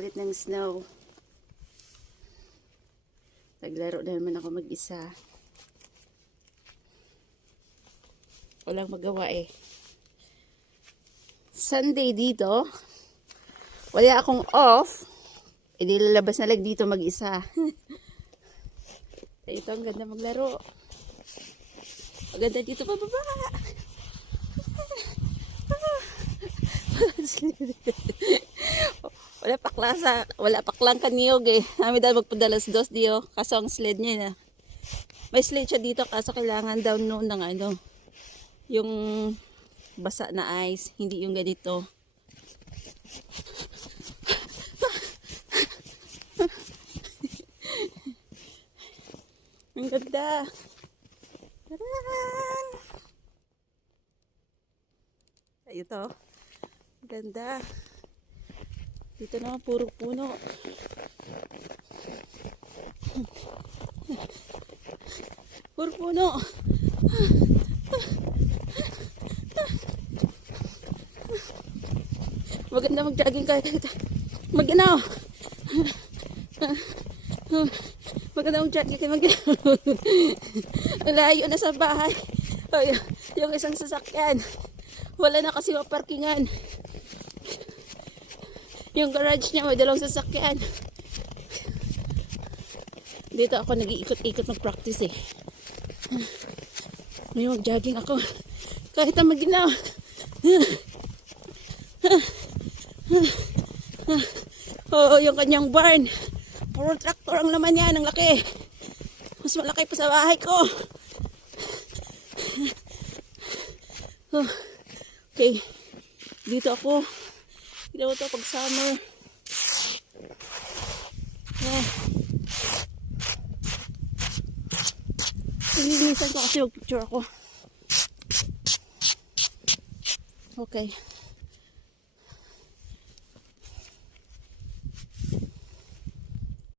Palit ng snow. Naglaro na naman ako mag-isa. Walang magawa eh. Sunday dito. Wala akong off. Lalabas na lang dito mag-isa. Ito, ang ganda maglaro. Ang ganda dito pababa. Wala paklang kaniyog eh. Namin dahil magpadalas dos diyo. Kaso ang sled niya na. May sled siya dito kaso kailangan daw noon ng ano. Yung basa na ice. Hindi yung ganito. Ang ganda. Taran! Ay, ito. Ang ganda. Dito naman puro puno. Puro puno. Maganda mag-jogging ka. Mag-ano. Maganda mag-jogging ka. Ang layo na sa bahay. Ay, yung isang sasakyan. Wala na kasi maparkingan. Yung garage niya, may dalawang sasakyan. Dito ako nag-iikot-ikot mag-practice eh. Ngayon mag-jogging ako. Kahit na mag-ginaw. Oo, yung kanyang barn. Puro tractor ang laman yan. Ang laki. Mas malaki pa sa bahay ko. Okay. Dito ako. Dito ito pag summer. Nilinisan ko kasi mag-picture ako. Okay.